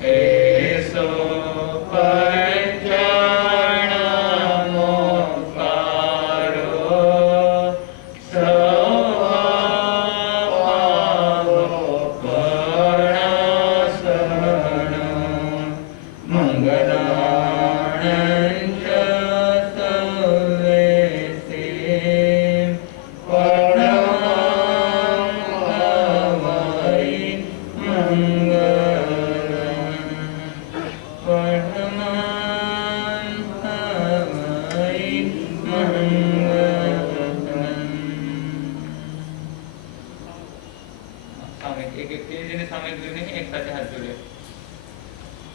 ऐसो पंचाण मोकारो स्वभाव परासरण मंगलाणं च सर्वेसे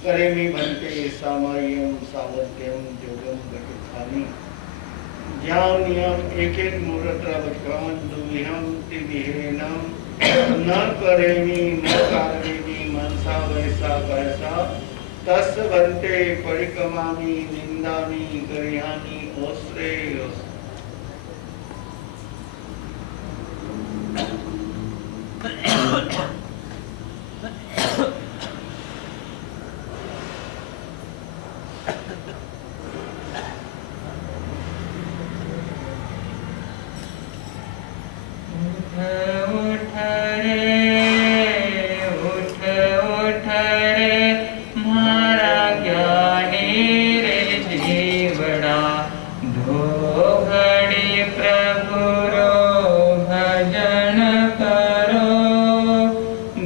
करेमि भन्ते सामायम सावध्यम जोगम गतिखानि ज्ञान नियम एक एक मूर्त रवकान दुविहम तिविहेनम न करेमि न कारेमि मनसा वैसा कैसा तस् भन्ते परिकमामि निंदामि गरिहामि ओश्रेयस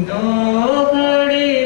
दो घड़ी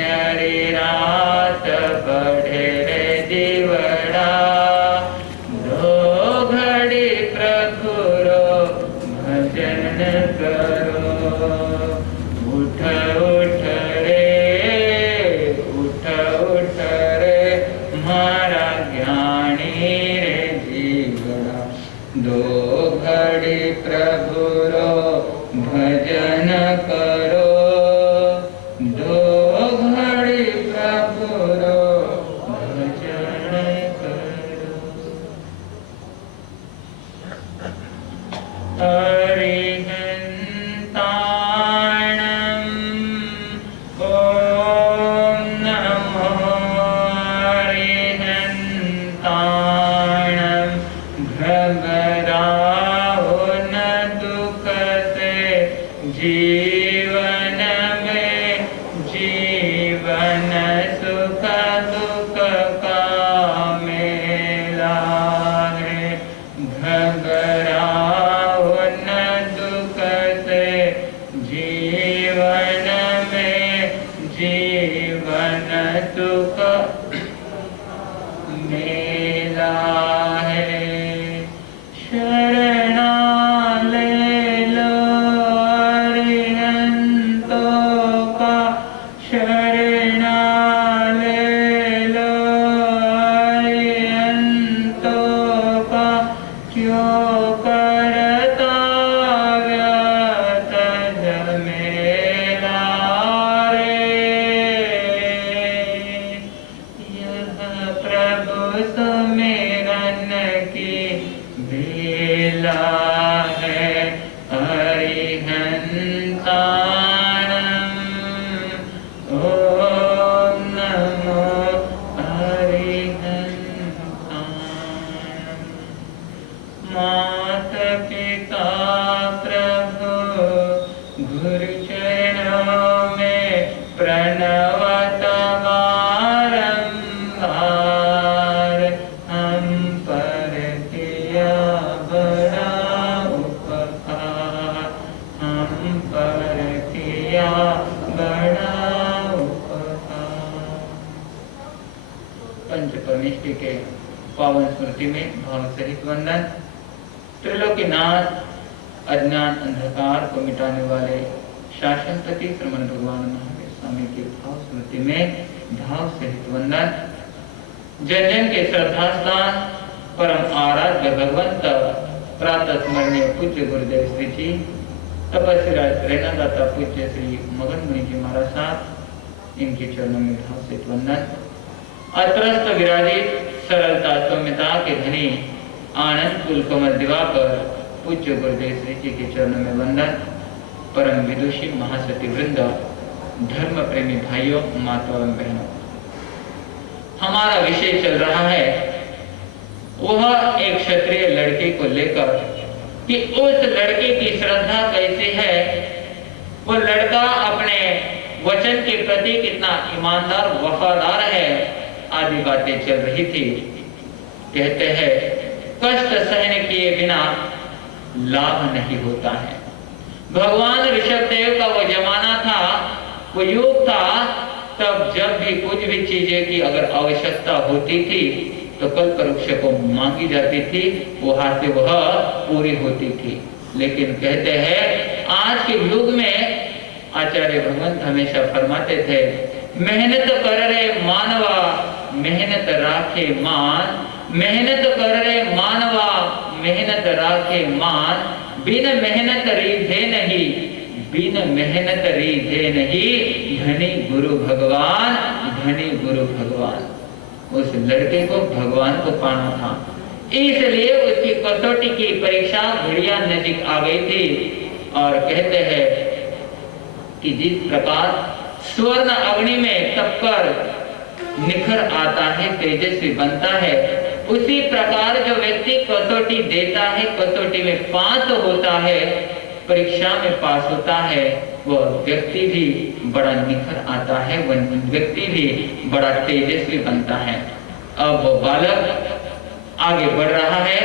रे रात बढ़े रे जीवड़ा दो घड़ी प्रभु रो भजन करो उठ उठ रे मारा ज्ञानी रे जीवड़ा दो घड़ी प्रभु रो भजन करो दो घड़ी प्रभु रो भजन करो हरिहंताणं ओम नमो हरिहंताणं घबराओ न दुख से जीवन में जीवन सुख दुख का मेला है घबराओ न दुख से जीवन में जीवन सुख मेला है शरणा ले लो अरिहंतों का शरणा ले लो अरिहंतों का क्यों करता व्यर्थ झमेला रे यह प्रभु सुमिरन की बेला है हरिहंताणं ओम नमो हरिहंताणं माता पिता प्रभु गुरु चरणों में प्रणवत बारंबार हम पर किया बड़ा उपकार हम पर किया बड़ा उपकार पंच परमेष्टि के पावन स्मृति में भाव सहित वंदन त्रिलोकीनाथ अज्ञान अंधकार को मिटाने वाले शासनपति श्रमण भगवान महावीर स्वामी की भाव स्मृति में भाव सहित वंदन जन जन के श्रद्धा स्नान परम आराध्य भगवंत प्रातः स्मरणीय पूज्य गुरुदेव श्री जी तपस्वी राज प्रेरणादाता पूज्य श्री मगन मुनि जी महाराज साहब इनके चरणों में भाव सहित वंदन अत्रस्त विराजित सरलता सौम्यता के धनी आनंद कुल कमल दिवाकर पूज्य गुरुदेव श्री जी के चरणों में वंदन परम विदुषी महासती वृंद धर्म प्रेमी भाइयों माताओं एवं बहनों हमारा विषय चल रहा है वह एक क्षत्रिय लड़के को लेकर कि उस लड़के की श्रद्धा कैसी है वो लड़का अपने वचन के प्रति कितना ईमानदार वफादार है आदि बातें चल रही थी कहते हैं कष्ट सहने किए बिना लाभ नहीं होता है भगवान ऋषभदेव का वो जमाना था वो युग था तब जब भी कुछ भी चीजें की अगर आवश्यकता होती थी तो कल्प वृक्ष को मांगी जाती थी वहां से वह पूरी होती थी लेकिन कहते हैं आज के युग में आचार्य भगवंत हमेशा फरमाते थे मेहनत कर रे मानवा मेहनत राखे मान मेहनत कर रे मानवा मेहनत राखे मान बिन मेहनत रीझे नहीं बिन मेहनत रीझे नहीं धनी गुरु भगवान धनी गुरु भगवान उस लड़के को भगवान को पाना था इसलिए उसकी कसौटी की परीक्षा घड़िया नजीक आ गई थी और कहते हैं कि जिस प्रकार स्वर्ण अग्नि में तपकर निखर आता है तेजस्वी बनता है उसी प्रकार जो व्यक्ति कसौटी देता है कसौटी में पास होता है परीक्षा में पास होता है वह व्यक्ति भी बड़ा निखर आता है वह व्यक्ति भी बड़ा तेजस्वी बनता है अब वो बालक आगे बढ़ रहा है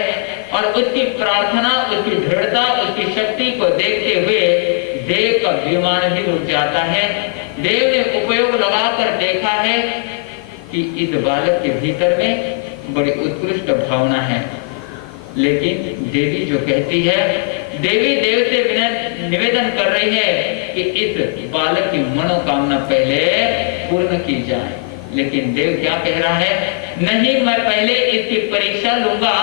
और उसकी प्रार्थना उसकी दृढ़ता उसकी शक्ति को देखते हुए देव का विमान भी रुक जाता है। देव ने उपयोग लगाकर देखा है कि इस बालक के भीतर में बड़ी उत्कृष्ट भावना है, लेकिन देवी जो कहती है, देवी देव से निवेदन कर रही है कि इस बालक की मनोकामना पहले पूर्ण की जाए। लेकिन देव क्या कह रहा है, नहीं, मैं पहले इसकी परीक्षा लूंगा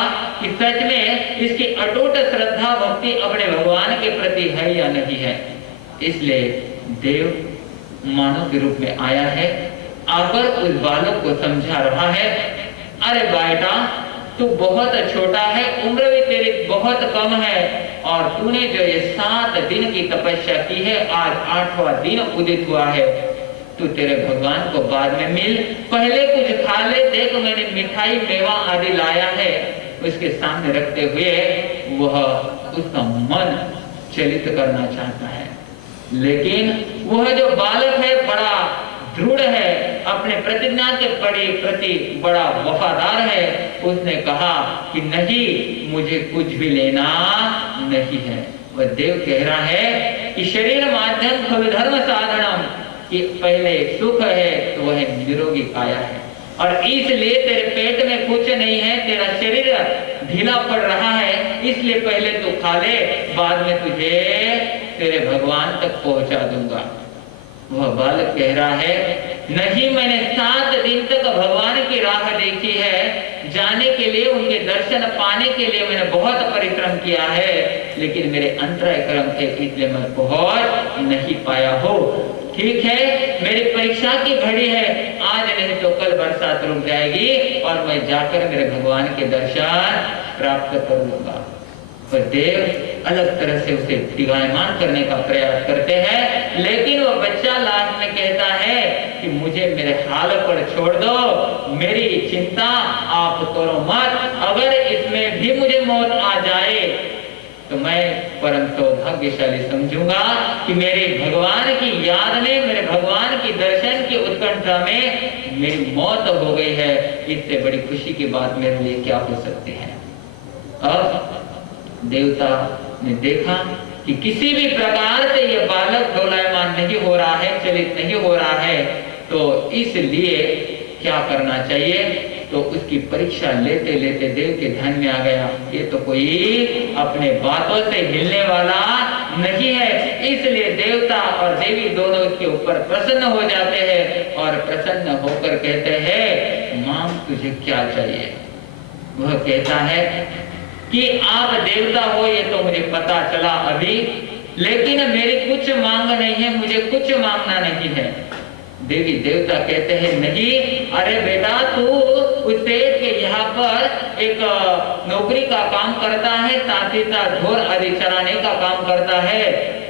कि सच में इसकी अटूट श्रद्धा भक्ति अपने भगवान के प्रति है या नहीं है। इसलिए देव मानव के रूप में आया है, आकर उस बालक को समझा रहा है, अरे बेटा, तू बहुत छोटा है, उम्र भी तेरी बहुत कम है, और तूने जो ये 7 दिन की तपस्या की है, आज 8वां दिन उदित हुआ है। तू तेरे भगवान को बाद में मिल, पहले कुछ खा ले, देख मैंने मिठाई मेवा आदि लाया है। उसके सामने रखते हुए वह उसका मन चलित करना चाहता है, लेकिन वह जो बालक है बड़ा दृढ़ है, अपने प्रतिज्ञा के प्रति बड़ा वफादार है। उसने कहा कि नहीं, मुझे कुछ भी लेना नहीं है। वह देव कह रहा है कि शरीर माध्यम खलु धर्म साधनम, कि पहले सुख है तो वह निरोगी काया है, और इसलिए तेरे पेट में कुछ नहीं है, तेरा शरीर ढीला पड़ रहा है, इसलिए पहले तू खा ले, बाद में तुझे तेरे भगवान तक पहुंचा दूंगा। वह बालक कह रहा है, नहीं, मैंने 7 दिन तक भगवान की राह देखी है, जाने के लिए, उनके दर्शन पाने के लिए मैंने बहुत परिश्रम किया है, लेकिन मेरे अंतराय कर्म थे, इसलिए मैं पहुंच नहीं पाया हो। ठीक है, मेरी परीक्षा की घड़ी है, आज नहीं तो कल बरसात रुक जाएगी और मैं जाकर मेरे भगवान के दर्शन प्राप्त कर लूंगा। पर देव अलग तरह से उसे दिगायमान करने का प्रयास करते हैं, लेकिन वह बच्चा लास्ट में कहता है कि मुझे मेरे हाल पर छोड़ दो, मेरी चिंता आप करो मत, अगर इसमें भी मुझे मौत आ जाए तो मैं परम सौभाग्यशाली समझूंगा कि मेरे भगवान की याद में, मेरे भगवान की दर्शन की उत्कंठा में मेरी मौत हो गई है। इससे बड़ी खुशी की बात मेरे लिए क्या हो सकती है। अब देवता ने देखा कि किसी भी प्रकार से यह बालक डोलायमान नहीं हो रहा है, चलित नहीं हो रहा है, तो इसलिए क्या करना चाहिए। तो उसकी परीक्षा लेते लेते देव के ध्यान में आ गया, ये तो कोई अपने बातों से हिलने वाला नहीं है। इसलिए देवता और देवी दोनों इसके ऊपर प्रसन्न हो जाते हैं और प्रसन्न होकर कहते हैं, मांग तुझे क्या चाहिए। वह कहता है कि आप देवता हो, ये तो मुझे पता चला अभी, लेकिन मेरी कुछ मांग नहीं है, मुझे कुछ मांगना नहीं है। देवी देवता कहते हैं, नहीं, अरे बेटा, तू उससे के यहाँ पर एक नौकरी का काम करता है, साथ ही साथ ढोर आदि चराने का काम करता है।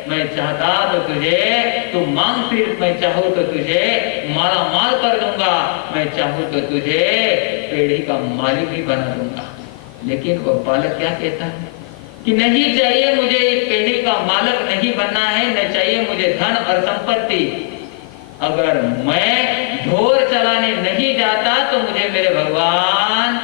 मैं चाहता तो तुझे, तू मांग, सिर्फ मैं चाहूँ तो तुझे माला माल कर दूंगा, मैं चाहूँ तो तुझे पेड़ी का मालिक भी बना दूंगा। लेकिन वो बालक क्या कहता है कि नहीं चाहिए मुझे इस पेड़ी का मालिक नहीं बनना है, न चाहिए मुझे धन और संपत्ति। अगर मैं ढोर चलाने नहीं जाता तो मुझे मेरे भगवान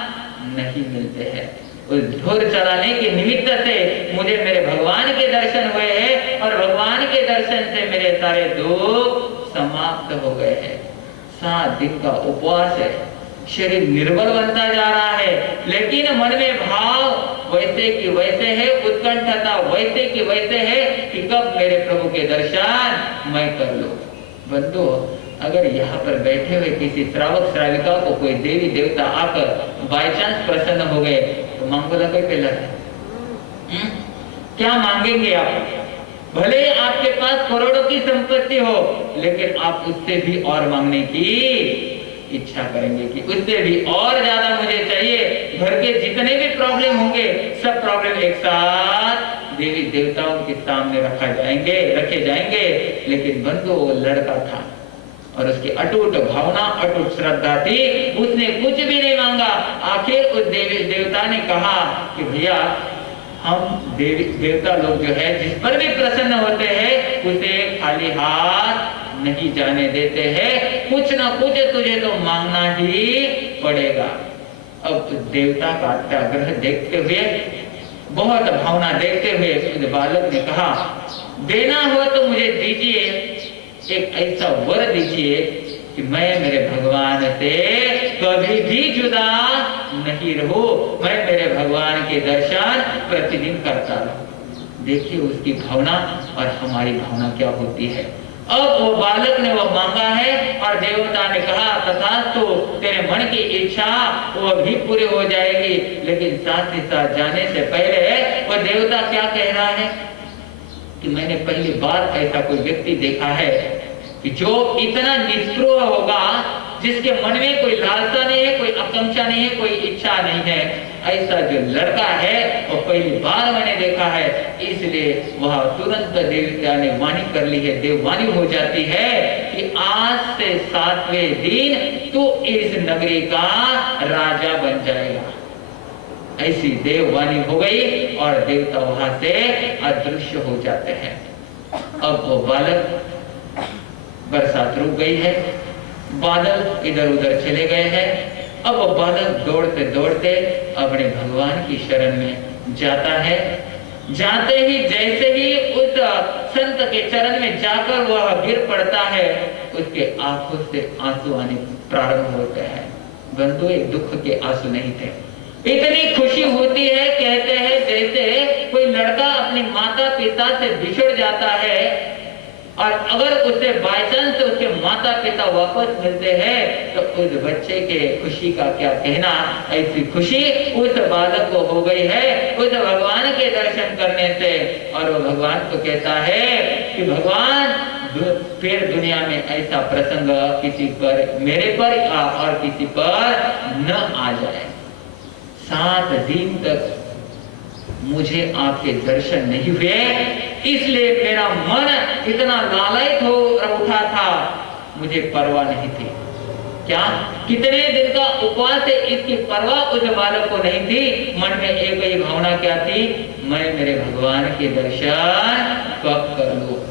नहीं मिलते हैं। उस ढोर चलाने के निमित्त से मुझे मेरे भगवान के दर्शन हुए हैं और भगवान के दर्शन से मेरे सारे दुख समाप्त हो गए हैं। 7 दिन का उपवास है, शरीर निर्बल बनता जा रहा है, लेकिन मन में भाव वैसे की वैसे है, उत्कंठता वैसे की वैसे है कि कब मेरे प्रभु के दर्शन मैं कर लूं। बंधु, अगर यहाँ पर बैठे हुए किसी श्रावक श्राविका को कोई देवी देवता आकर बाय चांस प्रसन्न हो गए तो मांगो लगे पहला क्या मांगेंगे आप? भले आपके पास करोड़ों की संपत्ति हो, लेकिन आप उससे भी और मांगने की इच्छा करेंगे कि उससे भी और ज्यादा मुझे चाहिए। घर के जितने भी प्रॉब्लम होंगे, सब प्रॉब्लम एक साथ देवी देवताओं के सामने रखे जाएंगे। लेकिन बंधु, वो लड़का था और उसकी अटूट भावना, अटूट श्रद्धा थी, उसने कुछ भी नहीं मांगा। आखिर उस देवी देवता ने कहा कि भैया, हम देवी देवता लोग जो है जिस पर भी प्रसन्न होते हैं उसे खाली हाथ नहीं जाने देते हैं, कुछ ना कुछ तुझे तो मांगना ही पड़ेगा। अब देवता का अत्याग्रह देखते हुए, बहुत भावना देखते हुए उस बालक ने कहा देना हो तो मुझे दीजिए, एक ऐसा वर दीजिए कि मैं मेरे भगवान से कभी भी जुदा नहीं रहूं, मैं मेरे भगवान के दर्शन प्रतिदिन करता रहूं। देखिए उसकी भावना और हमारी भावना क्या होती है। अब वो बालक ने वो मांगा है और देवता ने कहा तथास्तु, तेरे मन की इच्छा वो भी पूरी हो जाएगी। लेकिन साथ ही साथ जाने से पहले वो देवता क्या कह रहा है कि मैंने पहली बार ऐसा कोई व्यक्ति देखा है कि जो इतना निष्ठुर होगा, जिसके मन में कोई लालसा नहीं है, कोई आकांक्षा नहीं है, कोई इच्छा नहीं है। ऐसा जो लड़का है वो पहली बार मैंने देखा है। इसलिए वह तुरंत देवता ने वाणी कर ली है, देववाणी हो जाती है कि आज से 7वें दिन तू इस नगरी का राजा बन जाएगा। ऐसी देववाणी हो गई और देवता वहां से अदृश्य हो जाते हैं। अब वो बालक, बरसात रुक गई है, बादल इधर उधर चले गए हैं। अब वो बालक दौड़ते दौड़ते अपने भगवान की शरण में जाता है। जाते ही जैसे ही उस संत के चरण में जाकर वह गिर पड़ता है, उसके आंखों से आंसू आने प्रारंभ होते हैं। बंधु, एक दुख के आंसू नहीं थे, इतनी खुशी होती है। कहते हैं जैसे कोई लड़का अपनी माता पिता से बिछड़ जाता है और अगर उसे बाय चांस उसके माता पिता वापस मिलते हैं तो उस बच्चे के खुशी का क्या कहना। ऐसी खुशी उस बालक को हो गई है उस भगवान के दर्शन करने से। और वो भगवान को कहता है कि भगवान, फिर दुनिया में ऐसा प्रसंग किसी पर, मेरे पर और किसी पर न आ जाए। 7 दिन तक मुझे आपके दर्शन नहीं हुए, इसलिए मेरा मन इतना लालयित हो उठा था, मुझे परवाह नहीं थी। क्या कितने दिन का उपवास है, इसकी परवाह उस बालक को नहीं थी। मन में एक ही भावना क्या थी, मैं मेरे भगवान के दर्शन कब कर लूं।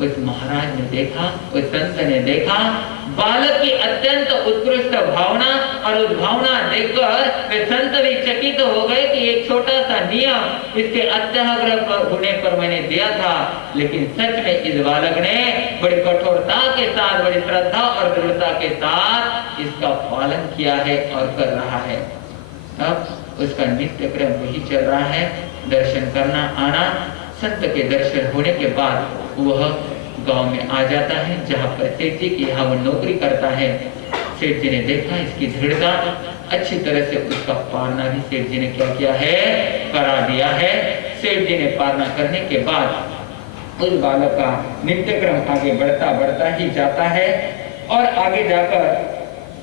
उस महाराज ने देखा, उस संत ने देखा बालक की अत्यंत उत्कृष्ट भावना, और उस भावना देखकर वे संत भी चकित हो गए कि एक छोटा सा नियम इसके अत्याग्रह होने पर मैंने दिया था, लेकिन सच में इस बालक ने बड़ी कठोरता के साथ, बड़ी श्रद्धा और दृढ़ता के साथ इसका पालन किया है और कर रहा है। अब उसका नित्य क्रम वही चल रहा है, दर्शन करना आना। संत के दर्शन होने के बाद वह गांव में आ जाता है जहां पर सेठ जी की यहाँ वो नौकरी करता है। सेठ जी ने देखा इसकी दृढ़ता, अच्छी तरह से उसका पालना भी सेठ जी ने क्या किया है, करा दिया है। सेठ जी ने पालना करने के बाद उस बालक का नित्य क्रम आगे बढ़ता बढ़ता ही जाता है और आगे जाकर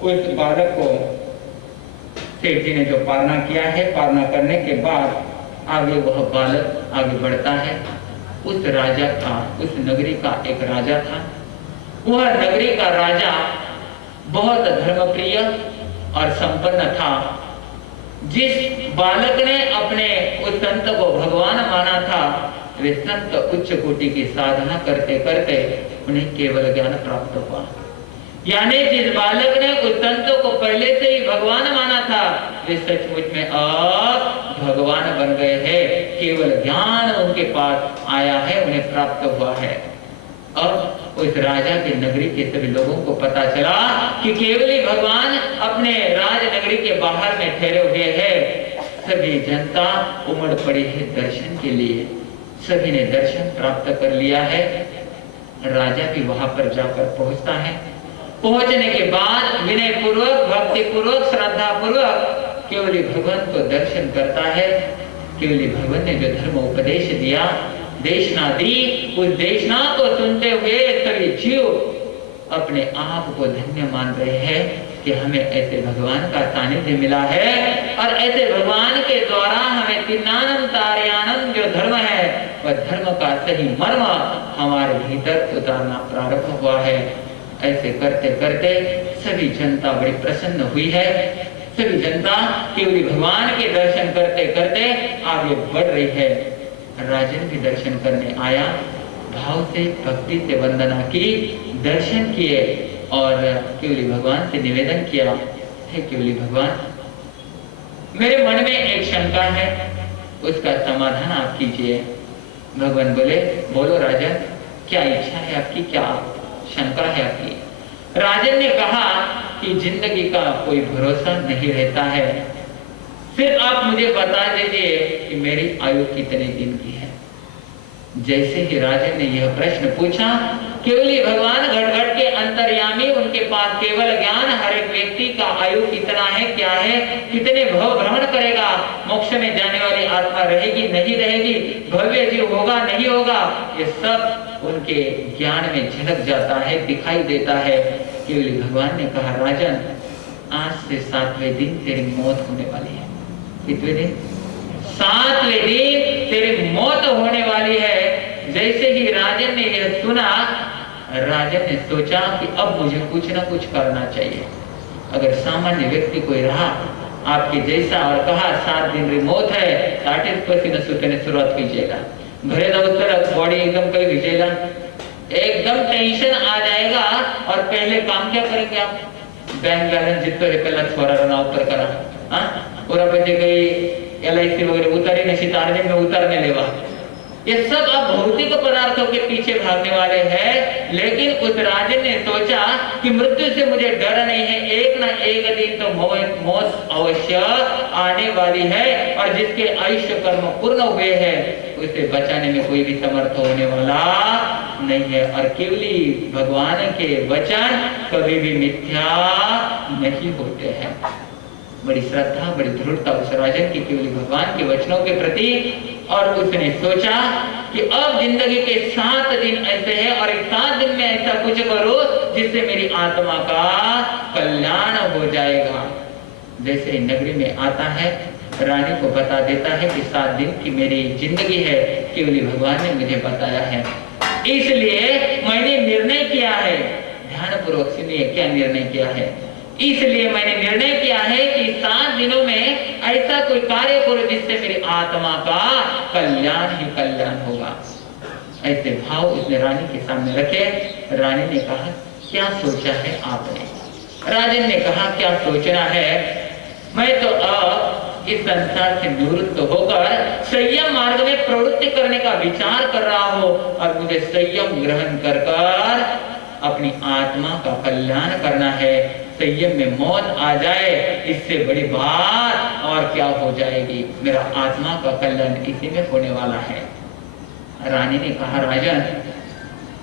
उस बालक को सेठ जी ने जो पालना किया है, पालना करने के बाद आगे वह बालक आगे बढ़ता है। उस राजा का, उस नगरी का एक राजा था। वह नगरी का राजा बहुत धर्मप्रिय और संपन्न था। जिस बालक ने अपने उस संत को भगवान माना था, वे संत उच्च कोटि की साधना करते करते उन्हें केवल ज्ञान प्राप्त हुआ। यानी जिस बालक ने उस संत को पहले से ही भगवान माना था, वे सचमुच में अब भगवान बन गए हैं। केवल ज्ञान उनके पास आया है, उन्हें प्राप्त हुआ है। अब उस राजा की नगरी के सभी लोगों को पता चला कि केवल ही भगवान अपने राजनगरी के बाहर में ठहरे हुए हैं। सभी जनता उमड़ पड़ी है दर्शन के लिए, सभी ने दर्शन प्राप्त कर लिया है। राजा भी वहां पर जाकर पहुंचता है। पहुंचने के बाद विनय पूर्वक, भक्ति पूर्वक, श्रद्धा पूर्वक केवली भगवान को दर्शन करता है। केवली भगवान ने जो धर्म उपदेश दिया, देशना दी, उस देशना को सुनते हुए सभी जीव अपने आप को धन्य मान रहे हैं कि हमें ऐसे भगवान का सानिध्य मिला है और ऐसे भगवान के द्वारा हमें तिन्नानम तार्यानम जो धर्म है, वह धर्म का सही मर्म हमारे भीतर उतारना प्रारंभ हुआ है। ऐसे करते करते सभी जनता बड़ी प्रसन्न हुई है। सभी जनता केवली भगवान के दर्शन करते करते आगे बढ़ रही है। राजन भी दर्शन करने आया, भाव से, भक्ति से वंदना की, दर्शन किए और केवली भगवान से निवेदन किया, हे केवली भगवान, मेरे मन में एक शंका है, उसका समाधान आप कीजिए। भगवान बोले, बोलो राजन, क्या इच्छा है आपकी, क्या शंका है आपकी? राजन ने कहा कि जिंदगी का कोई भरोसा नहीं रहता है, सिर्फ आप मुझे बता दीजिए कि मेरी आयु कितने दिन की है। जैसे ही राजन ने यह प्रश्न पूछा, केवल भगवान घट-घट के अंतर्यामी, उनके पास केवल ज्ञान, हर एक व्यक्ति का आयु कितना है, क्या है, कितने भव भ्रमण करेगा, मोक्ष में जाने वाली आत्मा रहेगी नहीं रहेगी, भव्य जीव होगा नहीं होगा, ये सब उनके ज्ञान में झलक जाता है, दिखाई देता है। केवल भगवान ने कहा, राजन, आज से 7वें दिन तेरी मौत होने वाली है। कितने दिन? 7वें दिन तेरी मौत होने वाली है। जैसे ही राजन ने यह सुना, राजन ने सोचा कि अब मुझे कुछ ना कुछ करना चाहिए। अगर सामान्य व्यक्ति कोई रहा आपके जैसा और कहा 7 दिन रिमोट है, 30% सुतने शुरुआत कीजिएगा, भरे उत्तर बॉडी एकदम कहीं भिजेगा, एकदम टेंशन आ जाएगा। और पहले काम क्या करेंगे आप? बैंक बैलेंस जितना है पहला छोरा ना ऊपर करा, पूरा बचे गई LIC वगैरह उतारे नहीं, सितारे में उतारने लेवा, ये सब आप भौतिक पदार्थों के पीछे भागने वाले हैं। लेकिन उस राजन ने सोचा कि मृत्यु से मुझे डर नहीं है, एक ना एक दिन तो मौत अवश्य आने वाली है, और जिसके आयुष्य कर्म पूर्ण हुए हैं उसे बचाने में कोई भी समर्थ होने वाला नहीं है। और केवली भगवान के वचन कभी भी मिथ्या नहीं होते हैं। बड़ी श्रद्धा, बड़ी दृढ़ता उस राजन की केवल भगवान के वचनों के प्रति, और उसने सोचा कि अब जिंदगी के 7 दिन ऐसे हैं और इस 7 दिन में ऐसा कुछ करो जिससे मेरी आत्मा का कल्याण हो जाएगा। जैसे ही नगरी में आता है, रानी को बता देता है कि 7 दिन की मेरी जिंदगी है, केवल भगवान ने मुझे बताया है, इसलिए मैंने निर्णय किया है। ध्यानपूर्वक सुनिए क्या निर्णय किया है। इसलिए मैंने निर्णय किया है कि 7 दिनों में ऐसा कोई कार्य करो जिससे मेरी आत्मा का कल्याण ही कल्याण होगा। ऐसे भाव उसने रानी के सामने रखे। रानी ने कहा, क्या सोचा है आपने? राजन ने कहा, क्या सोचना है, मैं तो अब इस संसार से निवृत्त होकर संयम मार्ग में प्रवृत्ति करने का विचार कर रहा हूं, और मुझे संयम ग्रहण कर अपनी आत्मा का कल्याण करना है। संयम में मौत आ जाए, इससे बड़ी बात और क्या हो जाएगी, मेरा आत्मा का कल्याण इसी में होने वाला है। रानी ने कहा, राजन,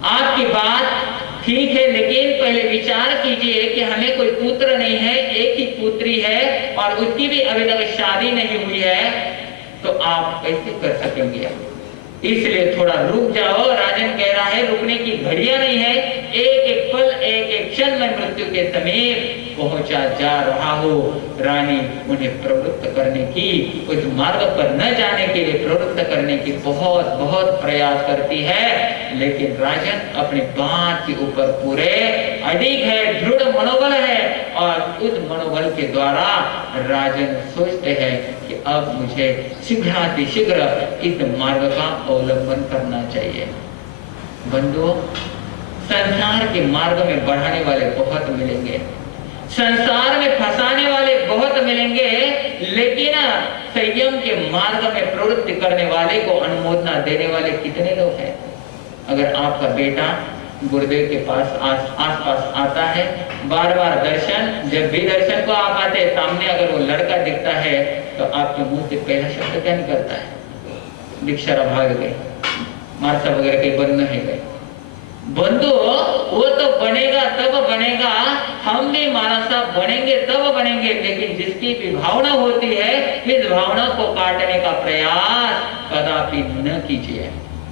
आपकी बात ठीक है, लेकिन पहले विचार कीजिए कि हमें कोई पुत्र नहीं है, एक ही पुत्री है और उसकी भी अभी तक शादी नहीं हुई है, तो आप कैसे कर सकेंगे? इसलिए थोड़ा रुक जाओ। राजन कह रहा है, रुकने की घड़ियां नहीं है, एक एक पल, एक एक क्षण में मृत्यु के समीप पहुंचा जा रहा हो। रानी उन्हें प्रवृत्त करने की, उस मार्ग पर न जाने के लिए प्रवृत्त करने की बहुत बहुत प्रयास करती है, लेकिन राजन अपनी बात के ऊपर पूरे अडिग है, दृढ़ मनोबल है, और उस मनोबल के द्वारा राजन सोचते हैं कि अब मुझे शीघ्र इस मार्ग का अवलंबन करना चाहिए। बंधुओं, संसार के मार्ग में बढ़ाने वाले बहुत मिलेंगे, संसार में फंसाने वाले बहुत मिलेंगे, लेकिन संयम के मार्ग में प्रवृत्ति करने वाले को अनुमोदना देने वाले कितने लोग हैं? अगर आपका बेटा गुरुदेव के पास आस-पास आता है, बार-बार दर्शन, जब भी दर्शन को आप आते हैं, सामने अगर वो लड़का दिखता है तो आपके मुंह से पहला शब्द क्या निकलता है? दीक्षारा भाग गए, मारसा वगैरह कहीं बंद नहीं गए। बंधु, वो तो बनेगा तब बनेगा, हम भी मानसा बनेंगे तब बनेंगे, लेकिन जिसकी भी भावना होती है, इस भावना को काटने का प्रयास कदापि न कीजिए।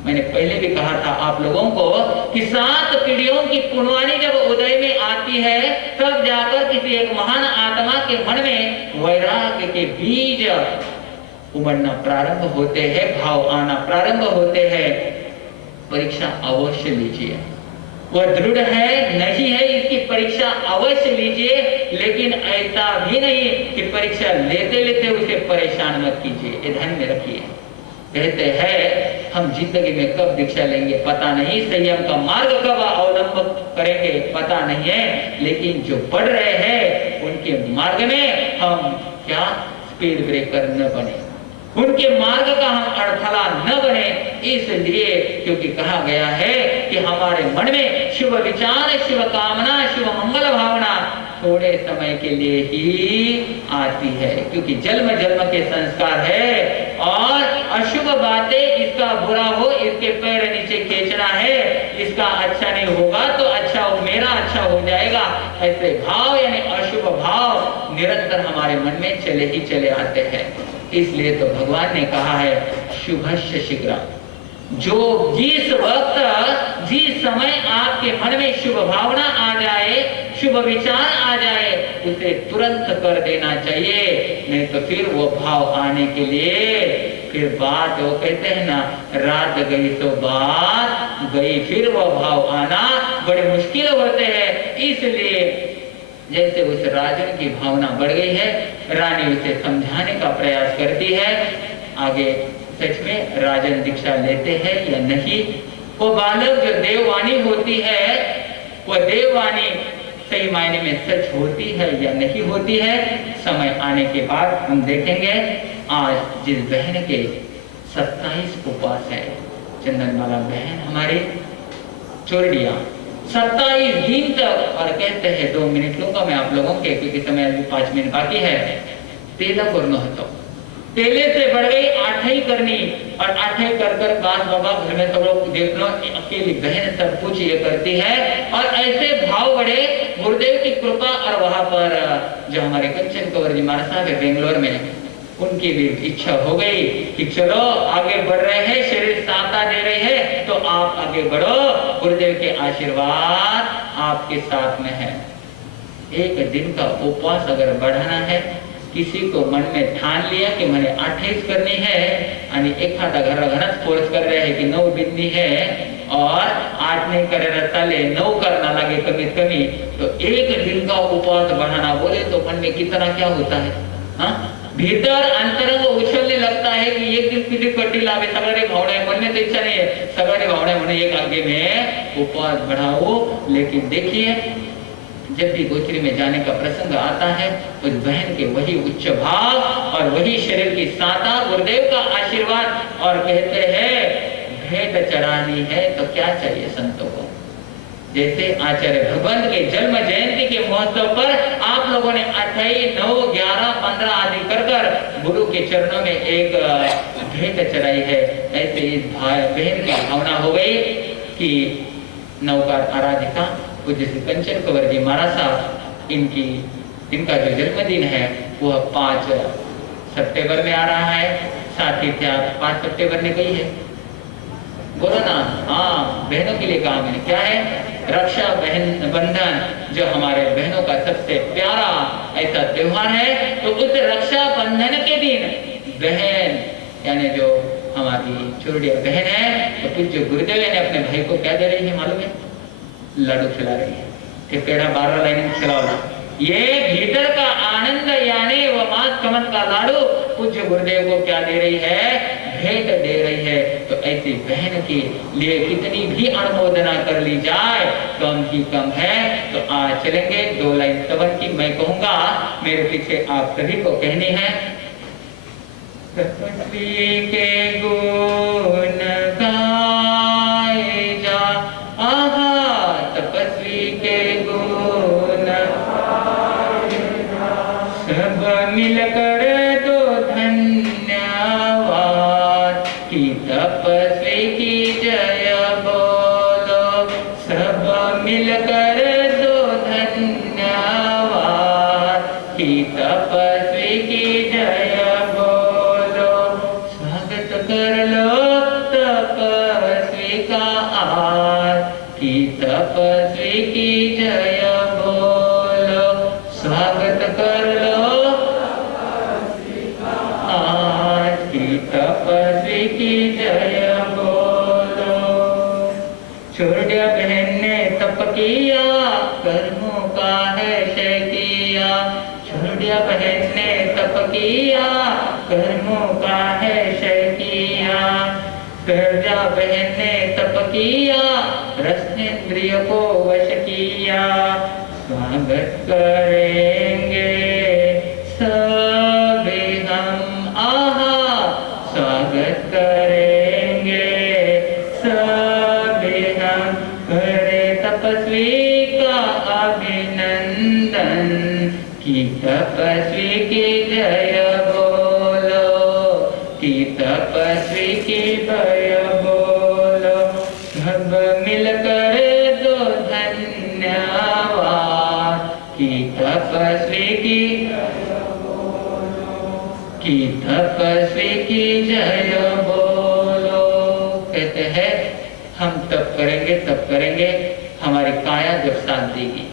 मैंने पहले भी कहा था आप लोगों को कि 7 पीढ़ियों की पुनवानी जब उदय में आती है, तब जाकर किसी एक महान आत्मा के मन में वैराग्य के बीज उमड़ना प्रारंभ होते हैं, भाव आना प्रारंभ होते हैं। परीक्षा अवश्य लीजिए, वह दृढ़ है नहीं है इसकी परीक्षा अवश्य लीजिए, लेकिन ऐसा भी नहीं कि परीक्षा लेते लेते उसे परेशान मत कीजिए, ये ध्यान में रखिए। कहते हैं हम जिंदगी में कब दीक्षा लेंगे पता नहीं, संयम का मार्ग कब अवलंबन करेंगे पता नहीं है, लेकिन जो बढ़ रहे हैं उनके मार्ग में हम क्या स्पीड ब्रेकर न बने, उनके मार्ग का हम अड़थला न बने। इसलिए क्योंकि कहा गया है कि हमारे मन में शुभ विचार, शुभ कामना, शुभ मंगल भावना थोड़े समय के लिए ही आती है, क्योंकि जन्म जन्म के संस्कार है। और अशुभ बातें, इसका बुरा हो, इसके पैर नीचे खींचना है, इसका अच्छा नहीं होगा तो अच्छा हो, मेरा अच्छा हो जाएगा, ऐसे भाव यानी अशुभ भाव निरंतर हमारे मन में चले ही चले आते हैं। इसलिए तो भगवान ने कहा है शुभस्य शीघ्र, जो जिस वक्त जिस समय आपके मन में शुभ भावना आ जाए, शुभ विचार आ जाए, उसे तुरंत कर देना चाहिए, नहीं तो फिर वो भाव आने के लिए फिर बात, वो कहते हैं ना, रात गई तो बात गई, फिर वो भाव आना बड़े मुश्किल होते हैं। इसलिए जैसे उस राजन की भावना बढ़ गई है, रानी उसे समझाने का प्रयास करती है। आगे सच में राजन दीक्षा लेते हैं या नहीं, वो बालक जो देववाणी होती है, वो देववाणी सही मायने में सच होती है या नहीं होती है, समय आने के बाद हम देखेंगे। आज जिस बहन के 27 उपवास है, चंदनमाला बहन हमारी चोरडिया, 27 दिन तक, और कहते हैं 2 मिनट लूंगा मैं आप लोगों के, क्योंकि समय अभी 5 मिनट बाकी है। तेलक और नहतो, तेले से बढ़ गई 8 करनी, और 8 कर कर बात बाबा घर में सब लोग देख लो, अकेली बहन सब कुछ ये करती है। और ऐसे भाव बढ़े, गुरुदेव की कृपा, और वहां पर जो हमारे कंचन कंवर जी महाराज साहब है बेंगलोर में, उनकी भी इच्छा हो गई कि चलो आगे बढ़ रहे हैं, शरीर साथा दे रही है तो आप आगे बढ़ो, गुरुदेव के आशीर्वाद आपके साथ में है। एक दिन का उपवास अगर बढ़ाना है, किसी को मन में ठान लिया कि मैंने 28 करनी है, आणि एखादा घराघरात फोर्स कर रहे हैं कि 9 बिंदी है और 8 नहीं करे चाले, 9 करना लगे कभी कभी, तो एक दिन का उपवास बढ़ाना बोले तो मन में कितना क्या होता है, हाँ? भीतर अंतरंग उछलने लगता है कि एक दिन किती कटी लावे, सगळे भावना मन में तो इच्छा नहीं है, सगळे भावना मन एक आगे में उपवास बढ़ाओ। लेकिन देखिए जब भी गोचरी में जाने का प्रसंग आता है, उस बहन के वही उच्च भाव और वही शरीर की साता, गुरुदेव का आशीर्वाद, और कहते हैं भेंट चढ़ानी है तो क्या चाहिए संतों को। जैसे आचार्य भगवंत के जन्म जयंती के महोत्सव पर आप लोगों ने 28, 9, 11, 15 आदि कर कर गुरु के चरणों में एक भेंट चढ़ाई है। ऐसे इस भाई बहन की भावना हो गई कि नवकार आराधिका पूज्य श्री कंचन कंवर जी महाराज साहब, इनका जो जन्मदिन है वह 5 सितंबर में आ रहा है। साथ ही 5 सितंबर ने कही है, बोलो ना, हाँ बहनों के लिए कहा मैंने, क्या है, रक्षा बंधन, जो हमारे बहनों का सबसे प्यारा ऐसा त्योहार है। तो उस रक्षा बंधन के दिन बहन यानी जो हमारी चोरडिया बहन है, तो पूज्य गुरुदेव ने अपने भाई को क्या दे रही है मालूम है, लाडू खिला रही है, फिर पेड़ा 12 लाइन खिलाओ। ये भीतर का आनंद यानी वो मास कमल का लाडू पूज्य गुरुदेव को क्या दे रही है, भेंट दे रही है। तो ऐसी बहन के लिए कितनी भी अनुमोदना कर ली जाए कम ही कम है। तो आज चलेंगे 2 लाइन स्तवन की, मैं कहूंगा मेरे पीछे आप सभी को कहनी है। तपस्वी के गुण गाए जा, आहा तपस्वी के गुण सब मिलकर दो धन्यवाद, कि तपस्वी की जय बोलो, सब मिलकर दो धन्यवाद, कि तपस्वी की जय बोलो, स्वागत कर लो तपस्वी का आज, कि तपस्वी की जय बोलो, स्वागत कर लो आज, की तपस्वी की जय बोलो। चोरडिया बहन ने तप किया, कर्मों का है क्षय किया, चोरडिया बहन ने तप किया, कर्मों का है क्षय किया, चोरडिया बहन ने तप किया, रसनेन्द्रिय को वश किया, स्वागत करेंगे सभी हम, आहा स्वागत करेंगे कि तपस्वी की जय बोलो, कि तपस्वी की जय बोलो, सब मिलकर दो धन्यवाद। कि तपस्वी की कि तपस्वी की जय बोलो। कहते हैं हम तप करेंगे हमारी काया जब साथ देगी,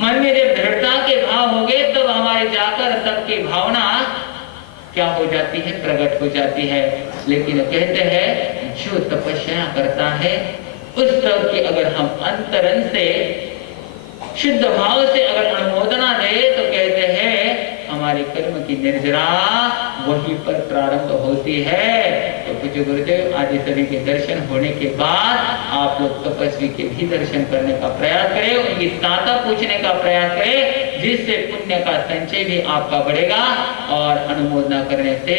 मन में जब दृढ़ता के भाव होंगे तब हमारे जाकर तप की भावना क्या हो जाती है, प्रकट हो जाती है। लेकिन कहते हैं जो तपस्या करता है उस तप की अगर हम अंतरन से शुद्ध भाव से अगर अनुमोदना दे तो कहते हैं हमारे कर्म की निर्जरा वहीं पर प्रारंभ होती है। तो पूज्य गुरुदेव आदि सभी के दर्शन होने के बाद आप लोग तपस्वी के भी दर्शन करने का प्रयास करें, उनकी ताता पूछने का प्रयास करें, जिससे पुण्य का संचय भी आपका बढ़ेगा और अनुमोदना करने से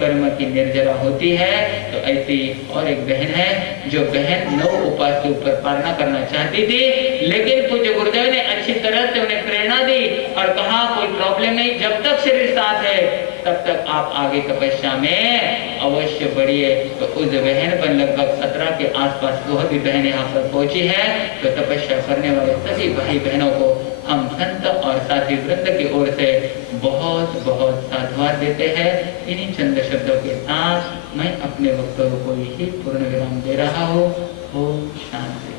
कर्म की निर्जरा होती है। तो ऐसी और एक बहन है जो बहन 9 उपास के ऊपर पालना करना चाहती थी, लेकिन पूज्य गुरुदेव ने अच्छी तरह से उन्हें प्रेरणा दी और कहा कोई प्रॉब्लम नहीं, जब तक शरीर साथ है तब तक आप आगे तपस्या में अवश्य बढ़िए। तो उस बहन पर लगभग 17 के आसपास वह भी बहन यहाँ पर पहुंची है। तो तपस्या करने वाले सभी भाई बहनों को हम संत और साथी वृंद की ओर से बहुत बहुत साधुवाद देते हैं। इन्हीं चंद शब्दों के साथ मैं अपने वक्तव्य को यही पूर्ण विराम दे रहा हूँ। ओम शांति।